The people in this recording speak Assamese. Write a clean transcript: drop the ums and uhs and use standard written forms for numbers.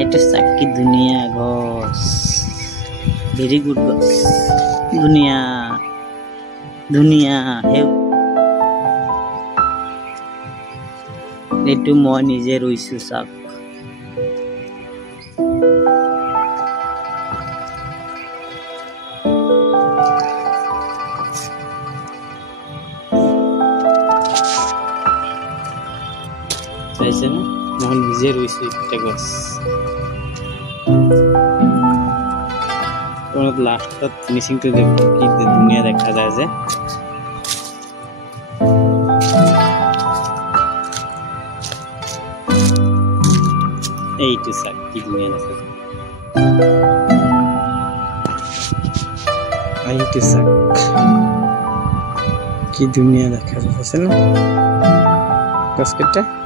এটা সাকি দুনিয়া গস ভেৰি গুড গস দুনিয়া দুনিয়া হে এইটো মই নিজে ৰুইছো চাক চাইছে না মই নিজে ৰুইছো এটা গছ তোমার লাস্টত ফিনিশিংটো দেখো কি দুনিয়া দেখা যায় যে এইটো চাক কি দুনিয়া দেখা যায় এইটো চাক কি দুনিয়া দেখা যাচ্ছে না গাছ কেটে